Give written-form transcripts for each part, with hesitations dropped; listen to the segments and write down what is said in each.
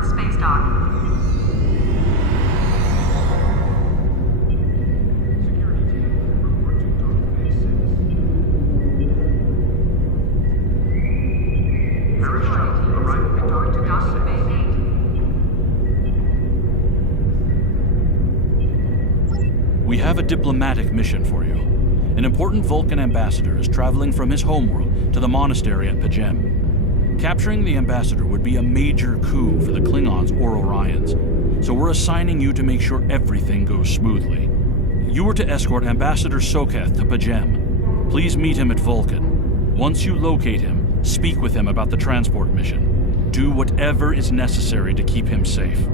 with space dock. We have a diplomatic mission for you. An important Vulcan ambassador is traveling from his homeworld to the monastery at P'Jem. Capturing the ambassador would be a major coup for the Klingons or Orions, so we're assigning you to make sure everything goes smoothly. You are to escort Ambassador Soketh to P'Jem. Please meet him at Vulcan. Once you locate him, speak with him about the transport mission. Do whatever is necessary to keep him safe.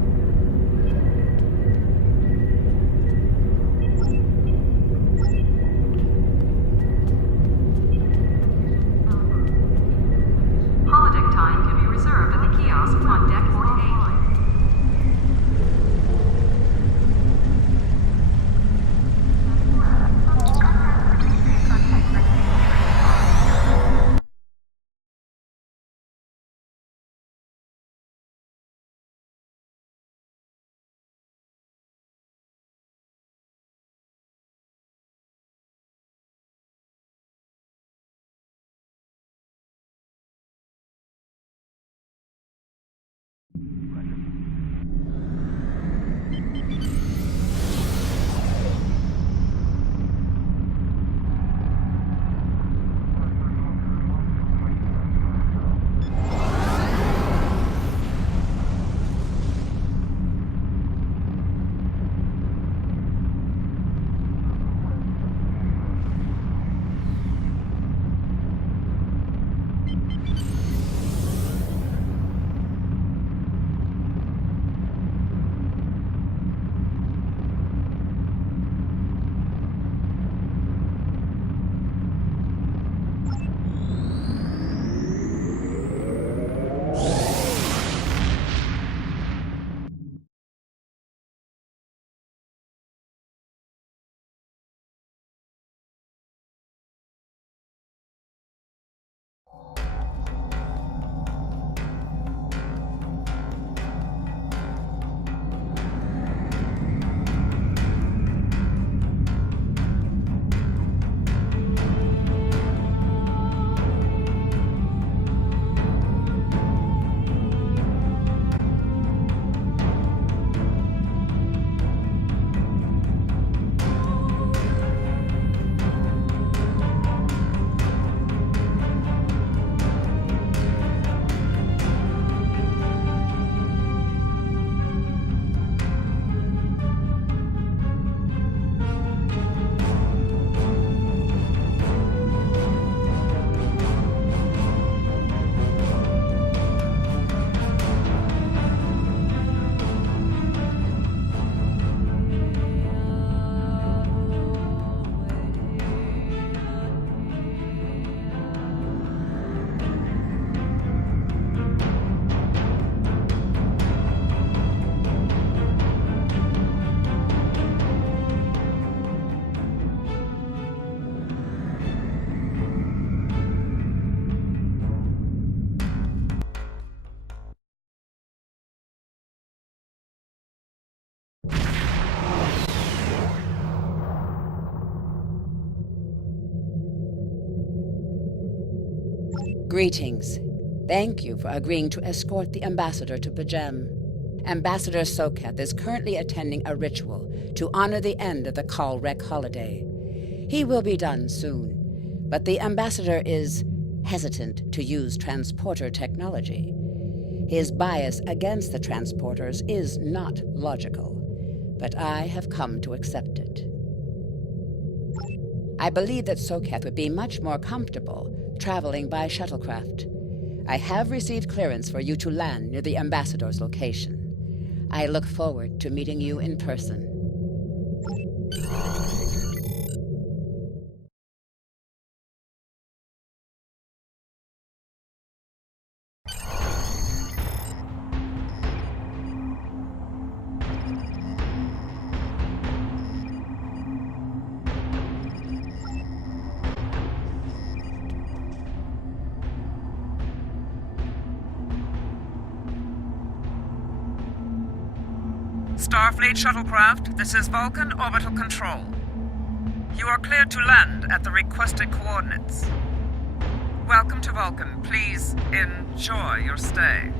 Holodeck time can be reserved at the kiosk on deck 48. Greetings. Thank you for agreeing to escort the ambassador to P'Jem. Ambassador Soketh is currently attending a ritual to honor the end of the Kalrek holiday. He will be done soon, but the ambassador is hesitant to use transporter technology. His bias against the transporters is not logical, but I have come to accept it. I believe that Soketh would be much more comfortable traveling by shuttlecraft. I have received clearance for you to land near the ambassador's location. I look forward to meeting you in person. Starfleet shuttlecraft, this is Vulcan Orbital Control. You are cleared to land at the requested coordinates. Welcome to Vulcan. Please enjoy your stay.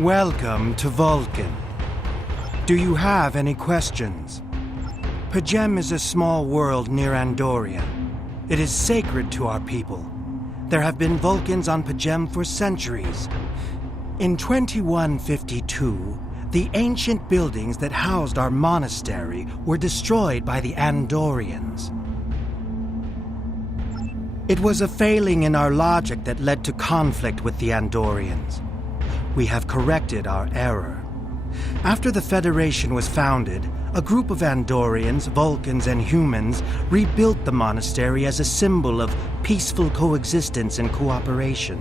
Welcome to Vulcan. Do you have any questions? P'Jem is a small world near Andoria. It is sacred to our people. There have been Vulcans on P'Jem for centuries. In 2152, the ancient buildings that housed our monastery were destroyed by the Andorians. It was a failing in our logic that led to conflict with the Andorians. We have corrected our error. After the Federation was founded, a group of Andorians, Vulcans, and humans rebuilt the monastery as a symbol of peaceful coexistence and cooperation.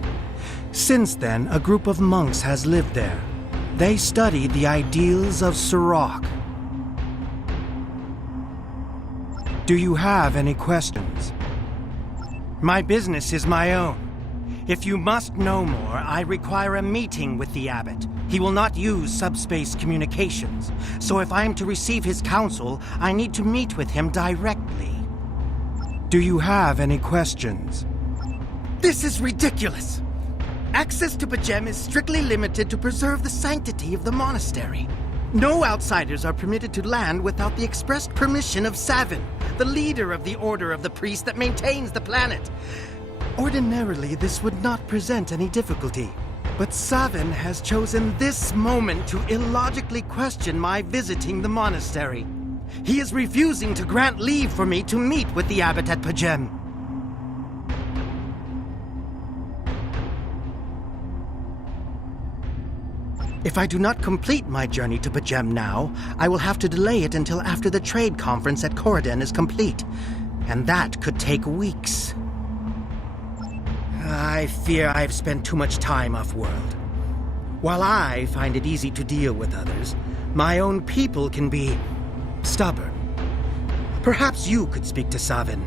Since then, a group of monks has lived there. They studied the ideals of Sirach. Do you have any questions? My business is my own. If you must know more, I require a meeting with the Abbot. He will not use subspace communications, so if I am to receive his counsel, I need to meet with him directly. Do you have any questions? This is ridiculous! Access to P'Jem is strictly limited to preserve the sanctity of the monastery. No outsiders are permitted to land without the expressed permission of Savin, the leader of the Order of the Priest that maintains the planet. Ordinarily, this would not present any difficulty, but Savin has chosen this moment to illogically question my visiting the monastery. He is refusing to grant leave for me to meet with the Abbot at P'Jem. If I do not complete my journey to P'Jem now, I will have to delay it until after the trade conference at Coridan is complete, and that could take weeks. I fear I've spent too much time off-world. While I find it easy to deal with others, my own people can be stubborn. Perhaps you could speak to Savin.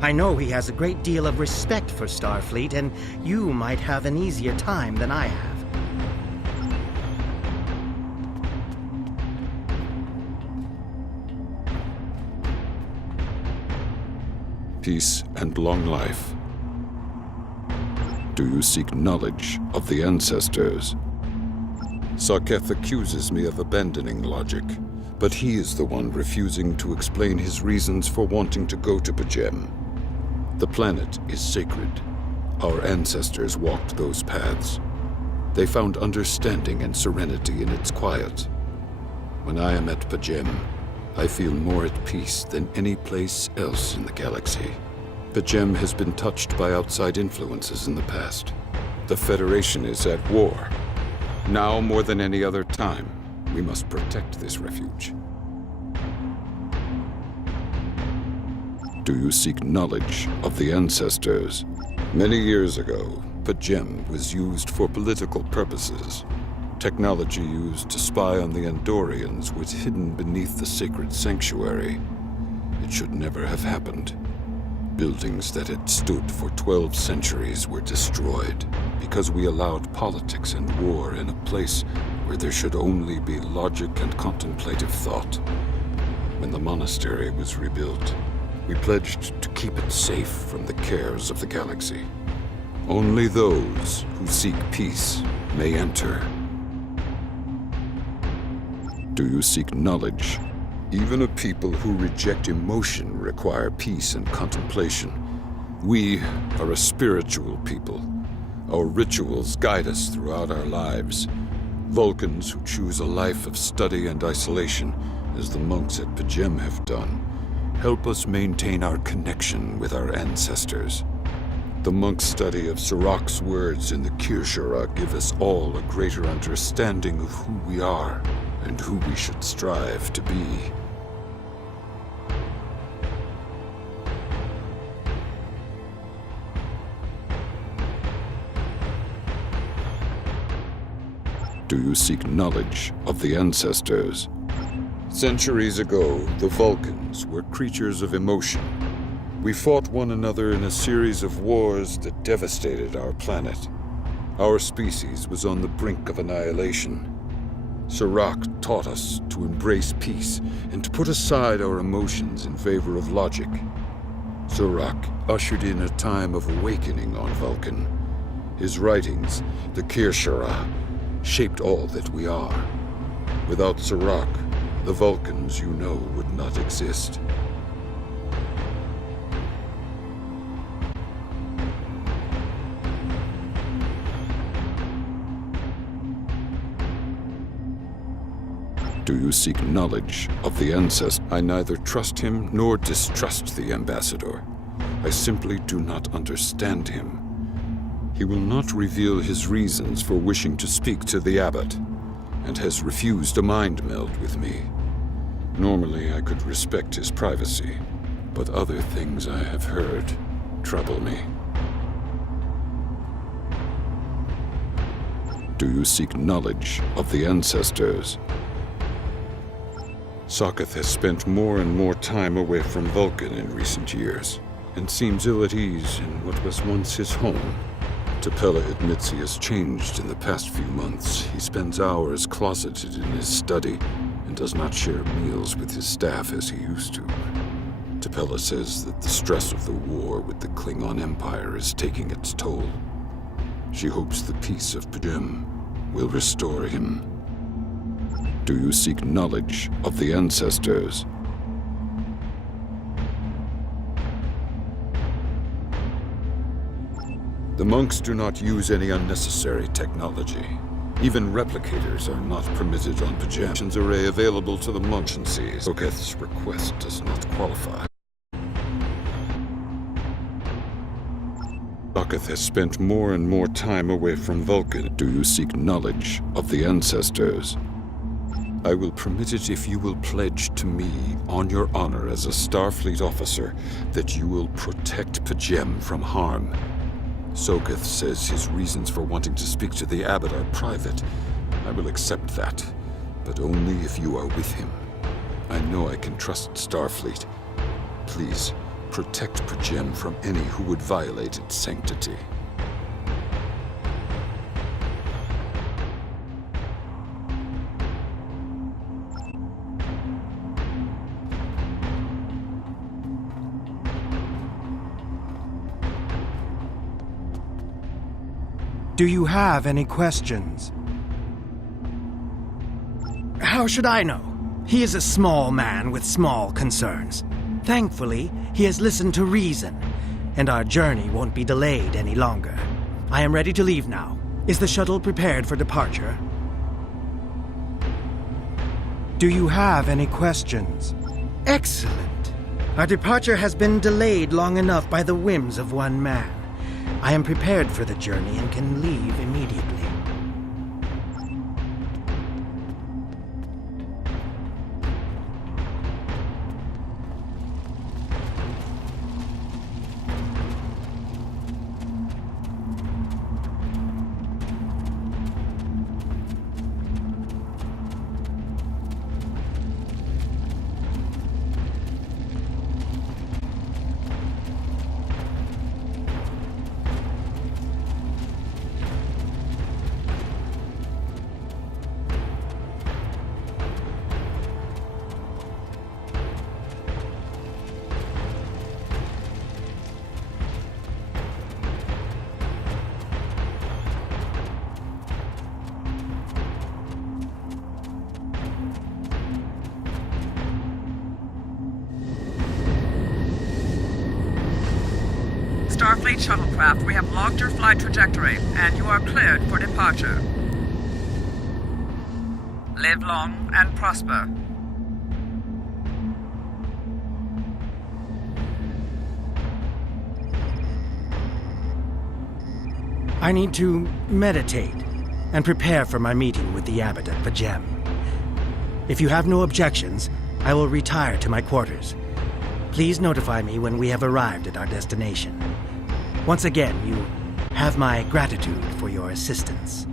I know he has a great deal of respect for Starfleet, and you might have an easier time than I have. Peace and long life. Do you seek knowledge of the ancestors? Sarketh accuses me of abandoning logic, but he is the one refusing to explain his reasons for wanting to go to P'Jem. The planet is sacred. Our ancestors walked those paths. They found understanding and serenity in its quiet. When I am at P'Jem, I feel more at peace than any place else in the galaxy. P'Jem has been touched by outside influences in the past. The Federation is at war. Now more than any other time, we must protect this refuge. Do you seek knowledge of the ancestors? Many years ago, P'Jem was used for political purposes. Technology used to spy on the Andorians was hidden beneath the sacred sanctuary. It should never have happened. Buildings that had stood for 12 centuries were destroyed because we allowed politics and war in a place where there should only be logic and contemplative thought. When the monastery was rebuilt, we pledged to keep it safe from the cares of the galaxy. Only those who seek peace may enter. Do you seek knowledge? Even a people who reject emotion require peace and contemplation. We are a spiritual people. Our rituals guide us throughout our lives. Vulcans who choose a life of study and isolation, as the monks at P'Jem have done, help us maintain our connection with our ancestors. The monk's study of Sirach's words in the Kir'Shara give us all a greater understanding of who we are and who we should strive to be. Do you seek knowledge of the ancestors? Centuries ago, the Vulcans were creatures of emotion. We fought one another in a series of wars that devastated our planet. Our species was on the brink of annihilation. Sirach taught us to embrace peace and to put aside our emotions in favor of logic. Sirach ushered in a time of awakening on Vulcan. His writings, the Kir'Shara, shaped all that we are. Without Sirach, the Vulcans you know would not exist. Do you seek knowledge of the ancestor? I neither trust him nor distrust the ambassador. I simply do not understand him. He will not reveal his reasons for wishing to speak to the abbot, and has refused a mind meld with me. Normally I could respect his privacy, but other things I have heard trouble me. Do you seek knowledge of the ancestors? Sokath has spent more and more time away from Vulcan in recent years, and seems ill at ease in what was once his home. T'Pela admits he has changed in the past few months. He spends hours closeted in his study and does not share meals with his staff as he used to. T'Pela says that the stress of the war with the Klingon Empire is taking its toll. She hopes the peace of P'Jem will restore him. Do you seek knowledge of the ancestors? The monks do not use any unnecessary technology. Even replicators are not permitted on P'Jem's array available to the monks. Sokath's request does not qualify. Sokath has spent more and more time away from Vulcan. Do you seek knowledge of the ancestors? I will permit it if you will pledge to me, on your honor as a Starfleet officer, that you will protect P'Jem from harm. Sokath says his reasons for wanting to speak to the abbot are private. I will accept that, but only if you are with him. I know I can trust Starfleet. Please, protect P'Jem from any who would violate its sanctity. Do you have any questions? How should I know? He is a small man with small concerns. Thankfully, he has listened to reason, and our journey won't be delayed any longer. I am ready to leave now. Is the shuttle prepared for departure? Do you have any questions? Excellent. Our departure has been delayed long enough by the whims of one man. I am prepared for the journey and can leave immediately. Starfleet shuttlecraft, we have logged your flight trajectory, and you are cleared for departure. Live long and prosper. I need to meditate and prepare for my meeting with the Abbot at Pajem. If you have no objections, I will retire to my quarters. Please notify me when we have arrived at our destination. Once again, you have my gratitude for your assistance.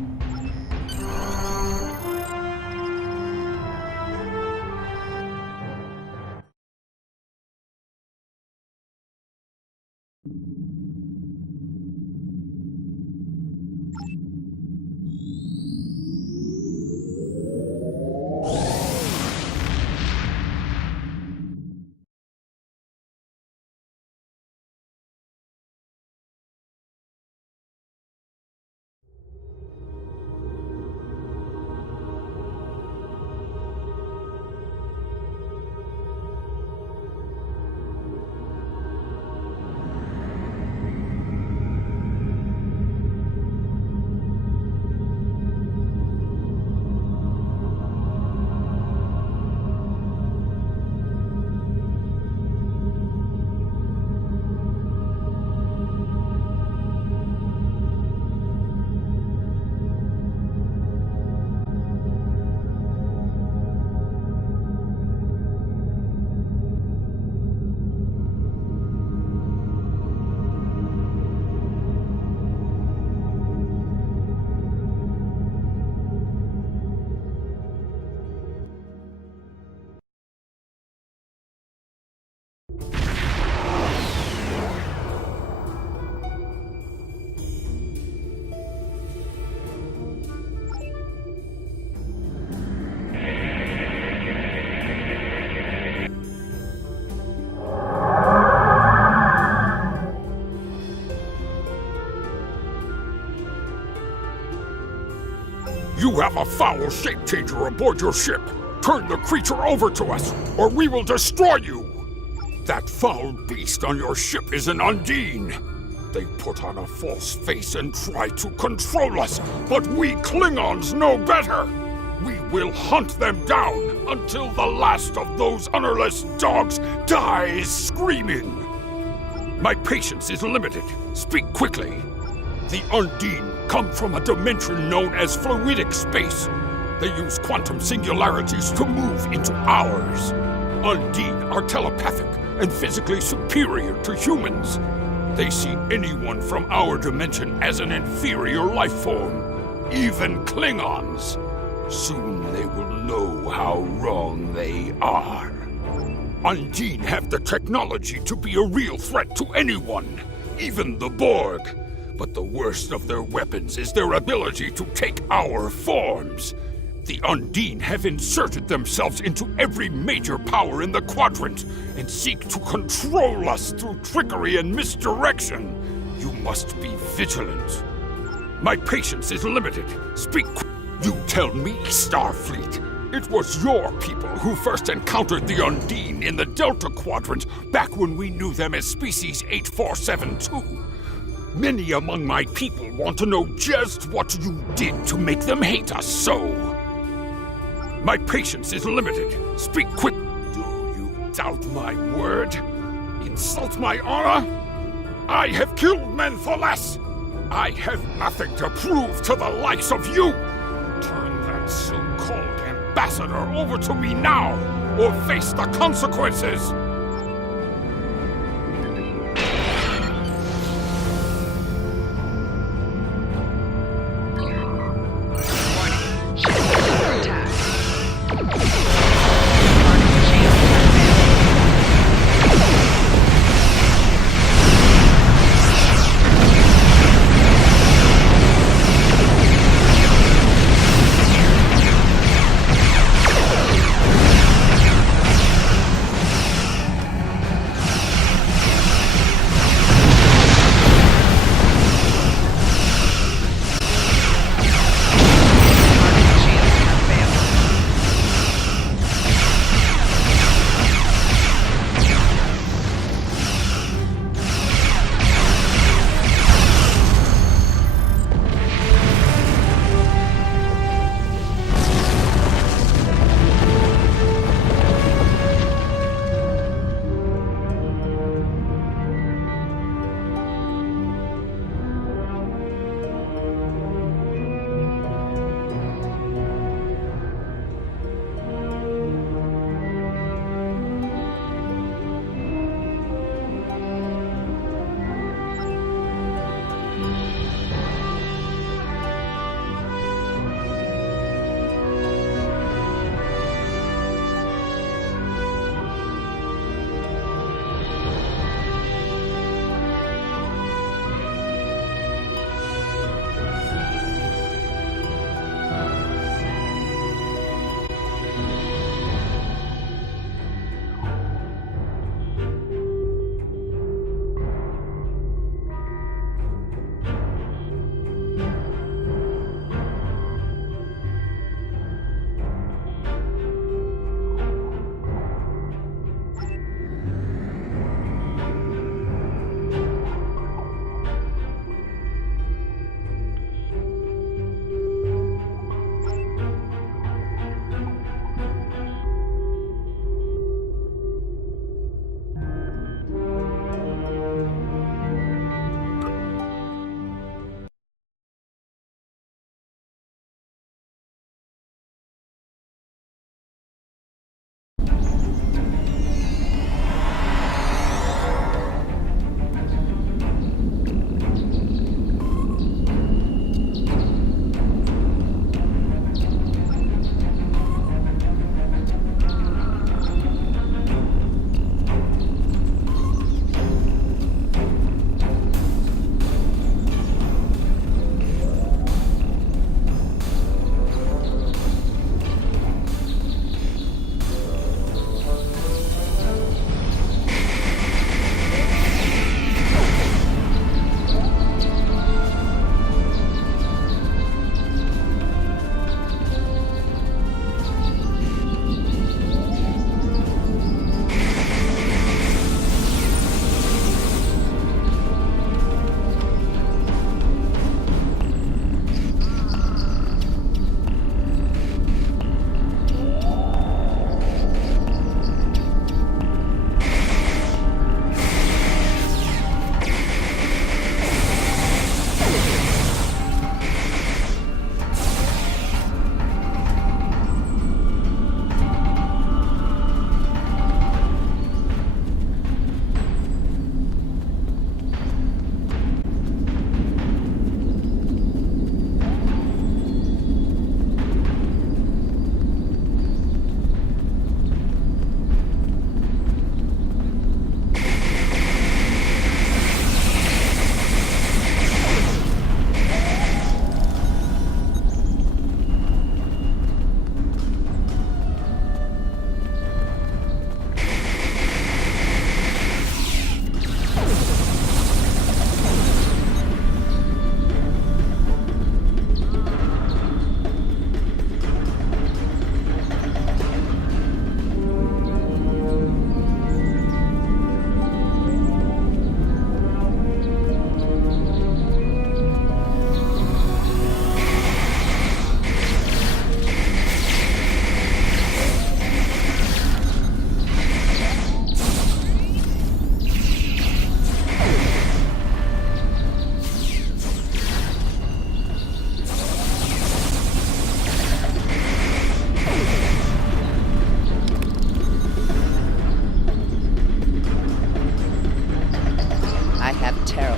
You have a foul shape-changer aboard your ship. Turn the creature over to us, or we will destroy you! That foul beast on your ship is an Undine. They put on a false face and try to control us, but we Klingons know better! We will hunt them down until the last of those honorless dogs dies screaming! My patience is limited. Speak quickly. The Undine come from a dimension known as fluidic space. They use quantum singularities to move into ours. Undine are telepathic and physically superior to humans. They see anyone from our dimension as an inferior life form, even Klingons. Soon they will know how wrong they are. Undine have the technology to be a real threat to anyone, even the Borg. But the worst of their weapons is their ability to take our forms. The Undine have inserted themselves into every major power in the Quadrant and seek to control us through trickery and misdirection. You must be vigilant. My patience is limited. Speak quick. You tell me, Starfleet. It was your people who first encountered the Undine in the Delta Quadrant back when we knew them as Species 8472. Many among my people want to know just what you did to make them hate us so. My patience is limited. Speak quick. Do you doubt my word? Insult my honor? I have killed men for less. I have nothing to prove to the likes of you. Turn that so-called ambassador over to me now, or face the consequences.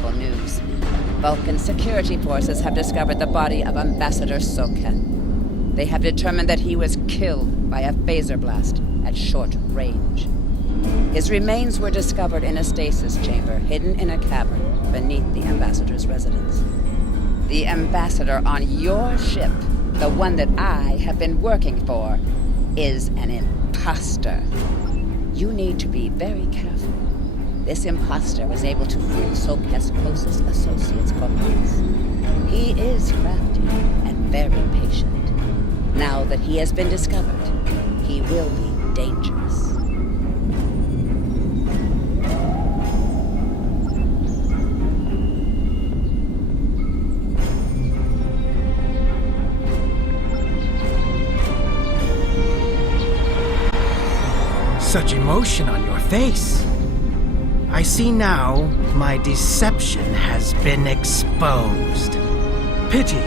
terrible news. Vulcan security forces have discovered the body of Ambassador Soketh. They have determined that he was killed by a phaser blast at short range. His remains were discovered in a stasis chamber hidden in a cavern beneath the Ambassador's residence. The Ambassador on your ship, the one that I have been working for, is an imposter. You need to be very careful. This imposter was able to fool Soketh's closest associates for months. He is crafty and very patient. Now that he has been discovered, he will be dangerous. Such emotion on your face. I see now my deception has been exposed. Pity.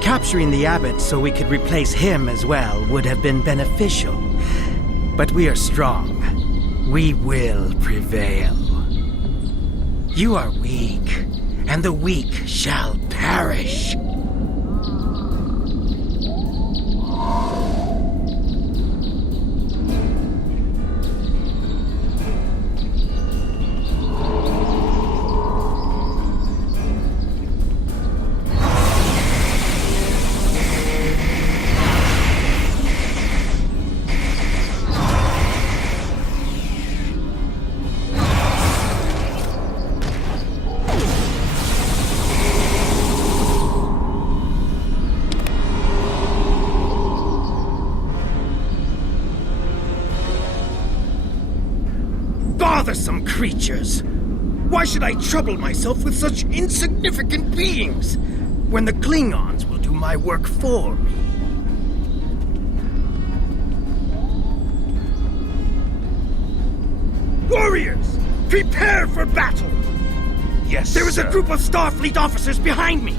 Capturing the abbot so we could replace him as well would have been beneficial. But we are strong. We will prevail. You are weak, and the weak shall perish. Bothersome creatures! Why should I trouble myself with such insignificant beings, when the Klingons will do my work for me? Warriors! Prepare for battle! Yes, There is a sir. group of Starfleet officers behind me!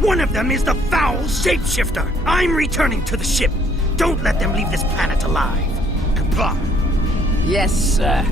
One of them is the foul shapeshifter! I'm returning to the ship! Don't let them leave this planet alive! Comply. Yes, sir.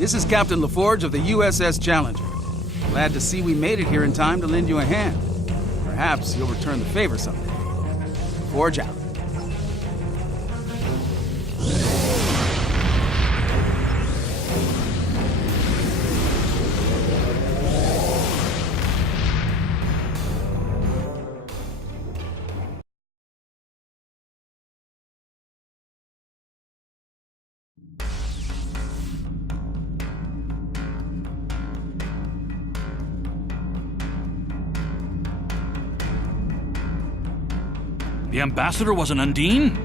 This is Captain LaForge of the USS Challenger. Glad to see we made it here in time to lend you a hand. Perhaps you'll return the favor someday. Forge out. The ambassador was an Undine?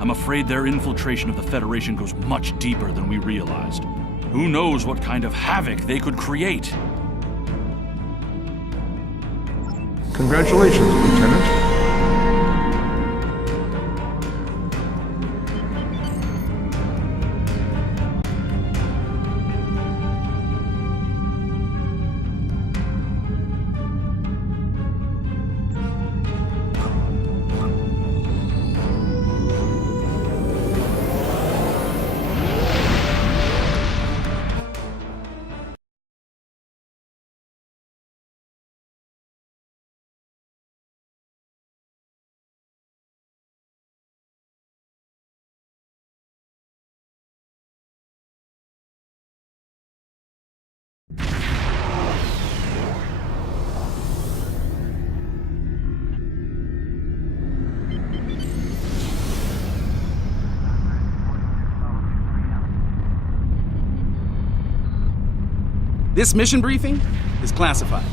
I'm afraid their infiltration of the Federation goes much deeper than we realized. Who knows what kind of havoc they could create? Congratulations, Lieutenant. This mission briefing is classified.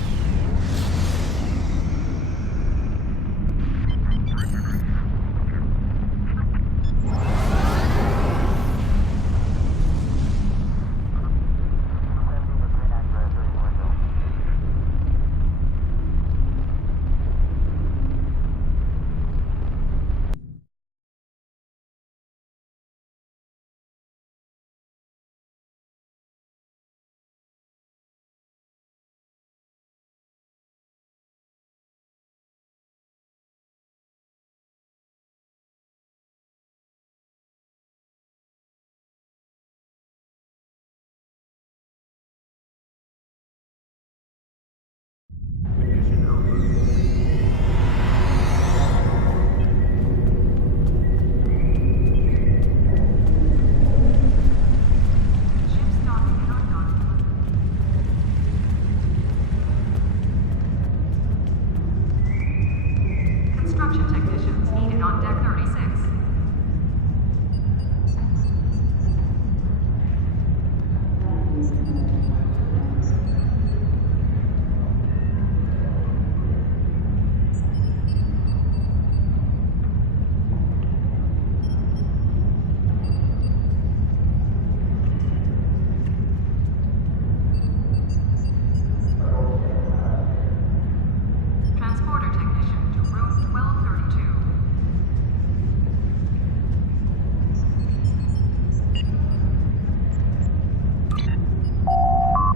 Construction technicians needed on deck 36. Transporter technician to room 1232.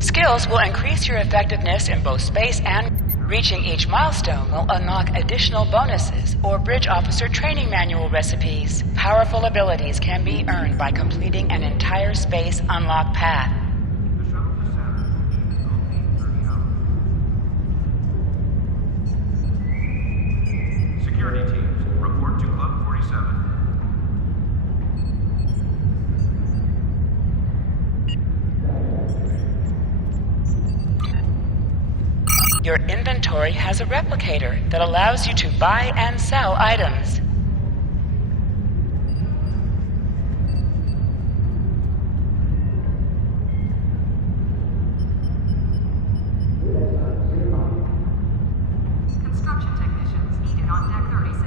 Skills will increase your effectiveness in both space and reaching each milestone will unlock additional bonuses or bridge officer training manual recipes. Powerful abilities can be earned by completing an entire space unlock path. Security teams, report to Club 47. Your inventory has a replicator that allows you to buy and sell items. Construction technicians needed on deck 36.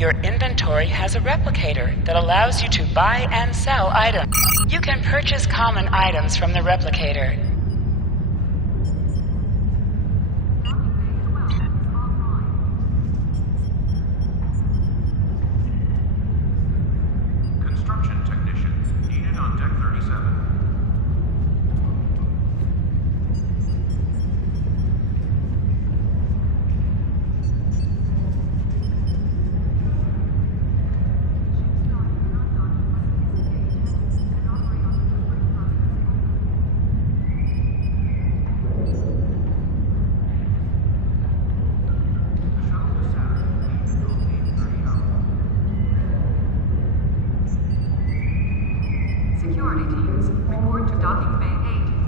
Your inventory has a replicator that allows you to buy and sell items. You can purchase common items from the replicator. Construction technicians needed on Deck 37. Security teams, report to Docking Bay 8